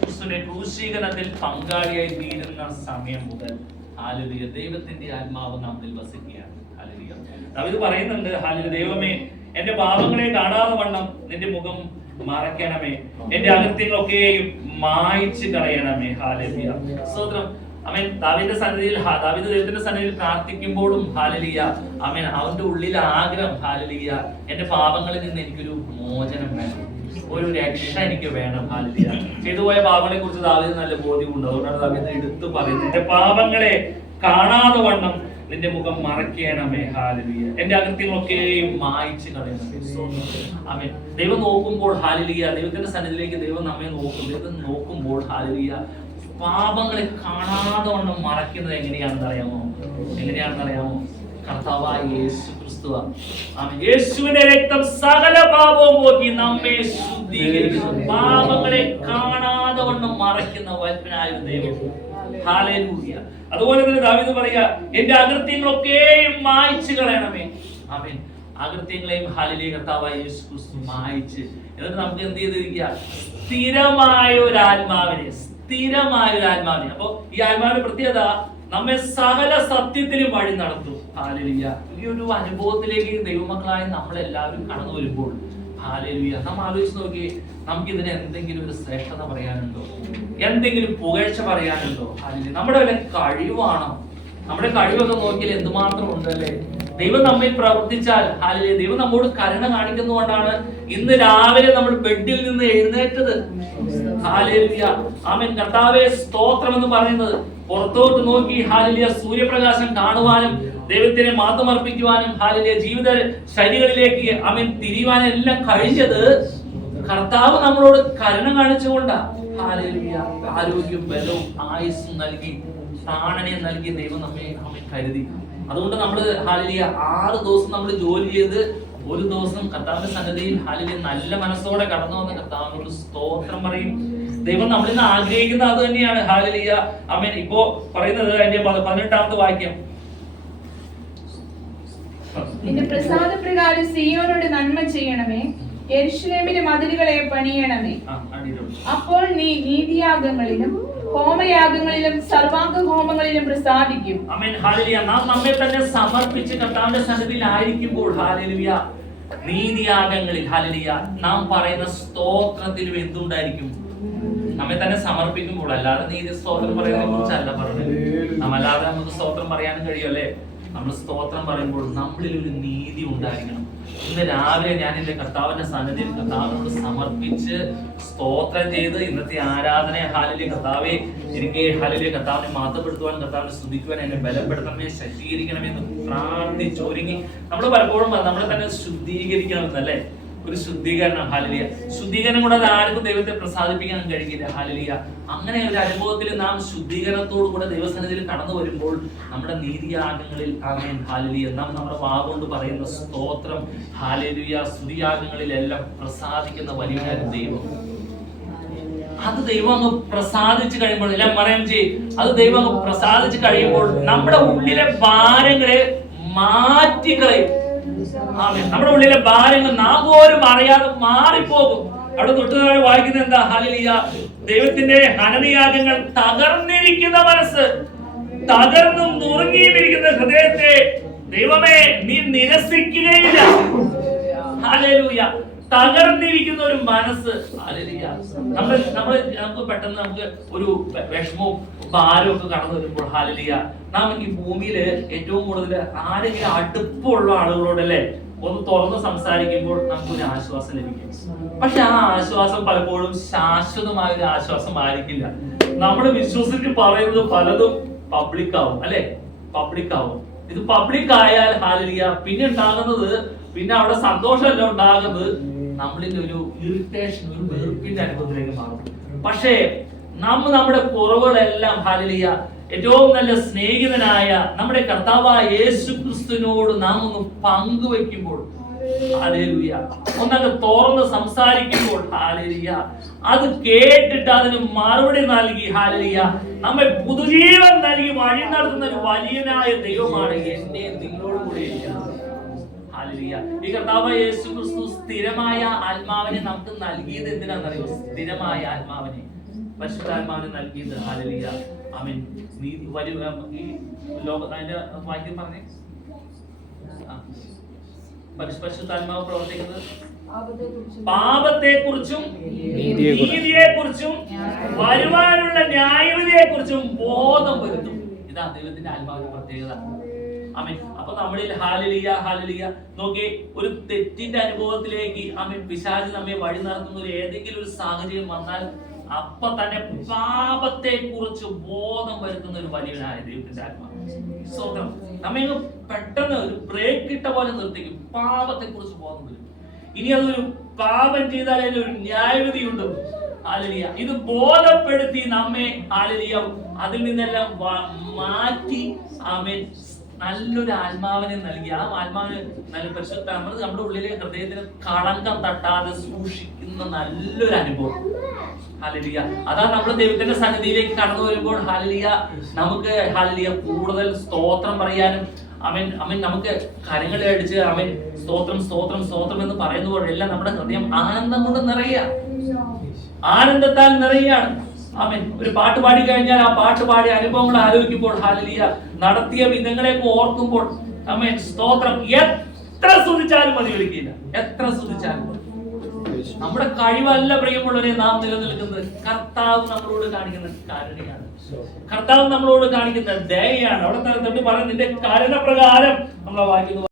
യേശുക്രിസ്തുവിന്റെ ക്രൂശീകരണത്തിൽ പങ്കാളിയായി തീരുന്ന സമയം മുതൽ ഹല്ലേലൂയ ദൈവത്തിന്റെ ആത്മാവ് നമ്മിൽ വസിക്കുകയാണ്. ഹല്ലേലൂയ. ദാവീദ് പറയുന്നുണ്ട്, ഹല്ലേലൂയ, ദൈവമേ എന്റെ പാപങ്ങളെ കാണാതെ വണ്ണം നിന്റെ മുഖം മറയ്ക്കണമേ, എന്റെ അകൃത്യങ്ങളൊക്കെയും മായ്ച്ചു കളയണമേ. ഹല്ലേലൂയ. സ്തോത്രം. ആമേൻ. ദാവീദിന്റെ സന്നിധിയിൽ ദൈവത്തിന്റെ സന്നിധിയിൽ പ്രാർത്ഥിക്കുമ്പോഴും ഹല്ലേലൂയ ആമേൻ അവന്റെ ഉള്ളിൽ ആഗ്രഹം, ഹല്ലേലൂയ എന്റെ പാപങ്ങളിൽ നിന്ന് എനിക്കൊരു മോചനം വേണം, ഒരു രക്ഷ എനിക്ക് വേണം. ഹല്ലേലൂയ. ചെയ്തുപോയ പാപങ്ങളെ കുറിച്ച് ദാവീദിന് നല്ല ബോധ്യമുണ്ട്. അതുകൊണ്ടാണ് ദാവീദ് എടുത്തു പറയുന്നത്, എന്റെ പാപങ്ങളെ കാണാതെ വണ്ണം നിന്റെ മുഖം മറയ്ക്കണമേ. ഹല്ലേലൂയ. എന്റെ അകൃത്യങ്ങളൊക്കെയും മായ്ച്ചു കളയണമേ. ആമേൻ. ദൈവം നോക്കുമ്പോൾ, ഹല്ലേലൂയ, ദൈവത്തിന്റെ സന്നിധിയിലേക്ക് ദൈവം നമ്മെ നോക്കുമ്പോൾ ഹല്ലേലൂയ പാപങ്ങളെ കാണാതെ വണ്ണം മറയ്ക്കുന്നത് എങ്ങനെയാണെന്ന് അറിയാമോ? കർത്താവായ യേശു ക്രിസ്തുവാ. ആമേൻ. യേശുവിന്റെ രക്തം സകല പാപവും പോക്കി നമ്മെ ശുദ്ധീകരിക്കുന്നു. പാപങ്ങളെ കാണാതെ വണ്ണം മറയ്ക്കുന്ന വൽപ്പനായ ദൈവം. ഹല്ലേലൂയ. അതുപോലെ തന്നെ ദാവീദ് പറയുക, എന്റെ അകൃത്യങ്ങളൊക്കെയും മായ്ച്ചു കളയണമേ. ആമേൻ. അകൃത്യങ്ങളെയും ഹല്ലേലൂയ കർത്താവായ യേശു ക്രിസ്തു മായ്ച്ച്, എന്നിട്ട് നമുക്ക് എന്ത് ചെയ്തിരിക്കുക? സ്ഥിരമായ ഒരു ആത്മാവിനെ. അപ്പൊ ഈ ആത്മാവിന്റെ പ്രത്യേകത നമ്മെ സകല സത്യത്തിലും വഴി നടത്തും. ഹല്ലേലൂയ. ഈ ഒരു അനുഭവത്തിലേക്ക് ദൈവമക്കളായ നമ്മളെല്ലാവരും കടന്നു വരുമ്പോൾ ഹല്ലേലൂയ നാം ആലോചിച്ച് നോക്കി, നമുക്ക് ഇതിന് എന്തെങ്കിലും ഒരു ശ്രേഷ്ഠത പറയാനുണ്ടോ? എന്തെങ്കിലും പുകഴ്ച പറയാനുണ്ടോ? ഹല്ലേലൂയ. നമ്മുടെ വല്ല കഴിവാണോ? നമ്മുടെ കഴിവൊക്കെ നോക്കിയാൽ എന്തുമാത്രം ഉണ്ടല്ലേ? ദൈവം നമ്മിൽ പ്രവർത്തിച്ചാൽ, ഹല്ലേലൂയ, ദൈവം നമ്മോട് കരുണ കാണിക്കുന്നതുകൊണ്ടാണ് ഇന്ന് രാവിലെ നമ്മൾ ബെഡിൽ നിന്ന് എഴുന്നേറ്റത്. ഹല്ലേലൂയ. ആമേൻ. കർത്താവേ സ്തോത്രം എന്ന് പറയുന്നത് പുറത്തോട്ട് നോക്കി ഹല്ലേലൂയ സൂര്യപ്രകാശം കാണുവാനും ദൈവത്തിനെ മഹത്വം അർപ്പിക്കുവാനും ഹല്ലേലൂയ ജീവിത ശൈലികളിലേക്ക് ആമേൻ തിരിയുവാനും എല്ലാം കഴിഞ്ഞത് കർത്താവ് നമ്മളോട് കരുണ കാണിച്ചുകൊണ്ടാണ്. ഹല്ലേലൂയ. ആരോഗ്യവും ബലവും ആയുസ്സും നൽകി, പ്രാണനെ നൽകി ദൈവം നമ്മെ കരുതി. അതുകൊണ്ട് നമ്മള് ഹല്ലേലൂയ 6 ദിവസം നമ്മൾ ജോലി ചെയ്ത് ഒരു ദിവസം കർത്താവിന്റെ സന്നിധിയിൽ ഹല്ലേലൂയ നല്ല മനസ്സോടെ കടന്നു വന്ന കർത്താവിനോട് സ്തോത്രം പറയും. ദൈവം നമ്മളിൽ നിന്ന് ആഗ്രഹിക്കുന്ന അത് തന്നെയാണ്. ഹല്ലേലൂയ. ആമേൻ. ഇപ്പോ പറയുന്നത് അതിന്റെ 18ാമത്തെ വാക്യം, നിന്റെ പ്രസാദപ്രകാരം സീയോനോട് നന്മ ചെയ്യണമേ, യെരൂശലേമിന്റെ മതിലുകളെ പണിയണമേ. അപ്പോൾ നീ നീതിയാഗങ്ങളിലും ഹോമയാഗങ്ങളിലും സർവാംഗ ഹോമങ്ങളിലും പ്രസാദിക്കും. ആമേൻ. ഹല്ലേലൂയ. നാം നമ്മെ തന്നെ സമർപ്പിച്ച് കർത്താവിന്റെ സന്നിധിയിൽ ആയിരിക്കുമ്പോൾ ഹല്ലേലൂയ നീതിയാഗങ്ങളിൽ ഹല്ലേലൂയ നാം പറയുന്ന സ്തോത്രത്തിലും എന്തുണ്ടായിരിക്കും? നമ്മെ തന്നെ സമർപ്പിക്കുമ്പോൾ. അല്ലാതെ നീതി സ്തോത്രം പറയുന്നതിനെ കുറിച്ചല്ല പറഞ്ഞത്. നാം അല്ലാതെ നമുക്ക് സ്തോത്രം പറയാനും കഴിയുമല്ലേ? നമ്മൾ സ്തോത്രം പറയുമ്പോൾ നമ്മളിൽ ഒരു നീതി ഉണ്ടായിരിക്കണം. ഇന്ന് രാവിലെ ഞാൻ എന്റെ കർത്താവിന്റെ സന്നിധിയിൽ കർത്താവിനോട് സമർപ്പിച്ച് സ്തോത്രം ചെയ്ത് ഇന്നത്തെ ആരാധനയെ ഹല്ലേലൂയ കർത്താവേ എനിക്ക് ഹല്ലേലൂയ കർത്താവിനെ മാറ്റപ്പെടുത്തുവാൻ, കർത്താവിനെ സ്തുതിക്കുവാൻ എന്നെ ബലപ്പെടുത്തണമേ, ശക്തീകരിക്കണമേ എന്ന് പ്രാർത്ഥിച്ചൊരുങ്ങി നമ്മൾ പലപ്പോഴും നമ്മളെ തന്നെ ശുദ്ധീകരിക്കണമെന്നല്ലേ? ഒരു ശുദ്ധീകരണം. ഹല്ലേലൂയ. ശുദ്ധീകരണം കൂടാതെ ആർക്കും ദൈവത്തെ പ്രസാദിപ്പിക്കാൻ കഴിയില്ല. ഹല്ലേലൂയ. അങ്ങനെ ഒരു അനുഭവത്തിൽ നാം ശുദ്ധീകരണത്തോടു കൂടെ ദൈവസന്നിധിയിൽ കടന്നു വരുമ്പോൾ നമ്മുടെ നീതിയാഗങ്ങളിൽ ആമേൻ ഹല്ലേലൂയ നാം നമ്മുടെ വാഗോണ്ട് പറയുന്ന സ്തോത്രം ഹല്ലേലൂയ സ്തുതിയാഗങ്ങളിലെല്ലാം പ്രസാദിക്കുന്ന വലിയ ദൈവം. അത് ദൈവം അങ്ങ് പ്രസാദിച്ചു കഴിയുമ്പോൾ എല്ലാം പറയാൻ ചെയ്യും. അത് ദൈവം അങ്ങ് പ്രസാദിച്ചു കഴിയുമ്പോൾ നമ്മുടെ ഉള്ളിലെ ഭാരങ്ങളെ മാറ്റിക്കളയും. നമ്മുടെ ഉള്ളിലെ ഭാരങ്ങൾ നാം പോലും അറിയാതെ മാറിപ്പോകും. അവിടെ തൊട്ടുതാഴെ വായിക്കുന്നത് എന്താ? ഹല്ലേലൂയ. ദൈവത്തിന്റെ ഹനനയാഗങ്ങൾ തകർന്നിരിക്കുന്ന മനസ്സ്, തകർന്നും നുറുങ്ങിയിരിക്കുന്ന ഹൃദയത്തെ ദൈവമേ നീ നിരസിക്കുകയില്ല. ഹല്ലേലൂയ. തകർന്നിരിക്കുന്ന ഒരു മനസ്സ്. ഹല്ലേലൂയ. നമുക്ക് പെട്ടെന്ന് നമുക്ക് ഒരു വിഷമവും ഭാരവും ഒക്കെ കടന്നു വരുമ്പോൾ ഹല്ലേലൂയ നാം ഈ ഭൂമിയില് ഏറ്റവും കൂടുതൽ ആരെങ്കിലും അടുപ്പമുള്ള ആളുകളോടല്ലേ ഒന്ന് തുറന്ന് സംസാരിക്കുമ്പോൾ നമുക്കൊരു ആശ്വാസം ലഭിക്കും. പക്ഷെ ആ ആശ്വാസം പലപ്പോഴും ശാശ്വതമായ ഒരു ആശ്വാസം ആയിരിക്കില്ല. നമ്മൾ വിശ്വസിച്ച് പറയുന്നത് പലതും പബ്ലിക് ആവും, അല്ലെ? പബ്ലിക് ആവും. ഇത് പബ്ലിക് ആയാൽ ഹല്ലേലൂയ പിന്നെ ഉണ്ടാകുന്നത്, പിന്നെ അവിടെ സന്തോഷമല്ല ഉണ്ടാകുന്നത്, നമ്മളിൽ ഒരു ഇറിറ്റേഷൻ, ഒരു വെറുപ്പിന്റെ അനുഭവത്തിലേക്ക് മാറും. പക്ഷേ നമ്മുടെ കുറവുകളെല്ലാം ഹല്ലേലൂയ ഏറ്റവും നല്ല സ്നേഹിതനായ നമ്മുടെ കർത്താവായ യേശു ക്രിസ്തുവിനോട് നാം ഒന്ന് പങ്കുവെക്കുമ്പോൾ ഹല്ലേലൂയ ഒന്നൊക്കെ തുറന്ന് സംസാരിക്കുമ്പോൾ ഹല്ലേലൂയ അത് കേട്ടിട്ട് അതിന് മറുപടി നൽകി ഹല്ലേലൂയ നമ്മെ പുതുജീവൻ നൽകി വഴി നടത്തുന്ന ഒരു വലിയനായ ദൈവമാണ് എന്നെ നിങ്ങളോട് കൂടെ ഹല്ലേലൂയ. ഈ കർത്താവായ യേശു ക്രിസ്തു സ്ഥിരമായ ആത്മാവിനെ നമുക്ക് നൽകിയത് എന്തിനാണെന്നറിയോ? സ്ഥിരമായ ആത്മാവിനെ. പരിശുദ്ധാത്മാവിനെ നൽകിയത്. ഹല്ലേലൂയ. ആമേൻ. നീ ഈ ലോക അതിന്റെ വാക്യം പറഞ്ഞേ. പരിശുദ്ധാത്മാവ് പ്രവർത്തിക്കുന്നത് പാപത്തെക്കുറിച്ചും നീതിയെക്കുറിച്ചും വരുവാനുള്ള ന്യായവിധിയെക്കുറിച്ചും ബോധം വരുത്തും. ഇതാ ദൈവത്തിന്റെ ആത്മാവിന്റെ പ്രത്യേകത. ആമേൻ. അപ്പൊ നമ്മളിൽ ഹല്ലേലൂയ നോക്കി ഒരു തെറ്റിന്റെ അനുഭവത്തിലേക്ക് ആമേൻ പിശാച് നമ്മെ വഴി നടത്തുന്ന ഏതെങ്കിലും ഒരു സാഹചര്യം വന്നാൽ അപ്പൊ തന്നെ പാപത്തെ കുറിച്ച് ബോധം വരുത്തുന്ന ഒരു വലിയവനായ ദൈവത്തിന്റെ ആത്മാവ് സ്വന്തം നമ്മെ പെട്ടെന്ന് ഒരു ബ്രേക്ക് ഇട്ട പോലെ നിർത്തിക്കും. പാപത്തെ കുറിച്ച് ബോധം വരും. ഇനി അതൊരു പാപം ചെയ്താൽ അതിനൊരു ന്യായവിധിയുണ്ട്. ഹല്ലേലൂയ. ഇത് ബോധപ്പെടുത്തി നമ്മെ ഹല്ലേലൂയ അതിൽ നിന്നെല്ലാം മാറ്റി ആമേൻ നല്ലൊരു ആത്മാവിനെ നൽകി. ആ ആത്മാവിന് നല്ല പരിശുദ്ധ നമ്മുടെ ഉള്ളിലെ ഹൃദയത്തിന് കളങ്കം തട്ടാതെ സൂക്ഷിക്കുന്ന നല്ലൊരു അനുഭവം. ഹല്ലേലൂയ. അതാ നമ്മൾ ദൈവത്തിന്റെ സന്നിധിയിലേക്ക് കടന്നു വരുമ്പോൾ ഹല്ലേലൂയ നമുക്ക് ഹല്ലേലൂയ കൂടുതൽ സ്തോത്രം പറയാനും ആമേൻ നമുക്ക് കരങ്ങളെ അടിച്ച് ആമേൻ സ്തോത്രം എന്ന് പറയുമ്പോഴെല്ലാം നമ്മുടെ ഹൃദയം ആനന്ദം കൊണ്ട് നിറയുക, ആനന്ദത്താൽ നിറയുകയാണ്. ആമേൻ. ഒരു പാട്ട് പാടി കഴിഞ്ഞാൽ ആ പാട്ട് പാടിയ അനുഭവങ്ങൾ ആലോചിക്കുമ്പോൾ ഹല്ലേലൂയ നടത്തിയ വിധങ്ങളെ ഓർക്കുമ്പോൾ ആമേൻ സ്തോത്രം എത്ര സ്തുതിച്ചാലും മതി ഒരിക്കലില്ല. എത്ര സ്തുതിച്ചാലും നമ്മുടെ കഴിവല്ല പ്രിയമുള്ളവരെ നാം നിലനിൽക്കുന്നത്. കർത്താവ് നമ്മളോട് കാണിക്കുന്ന കാരുണ്യമാണ്. കർത്താവ് നമ്മളോട് കാണിക്കുന്ന ദയയാണ്. അവിടെ തന്നെ പറയുന്നത് നിന്റെ കരുണ പ്രകാരം നമ്മളെ വായിക്കുന്നു.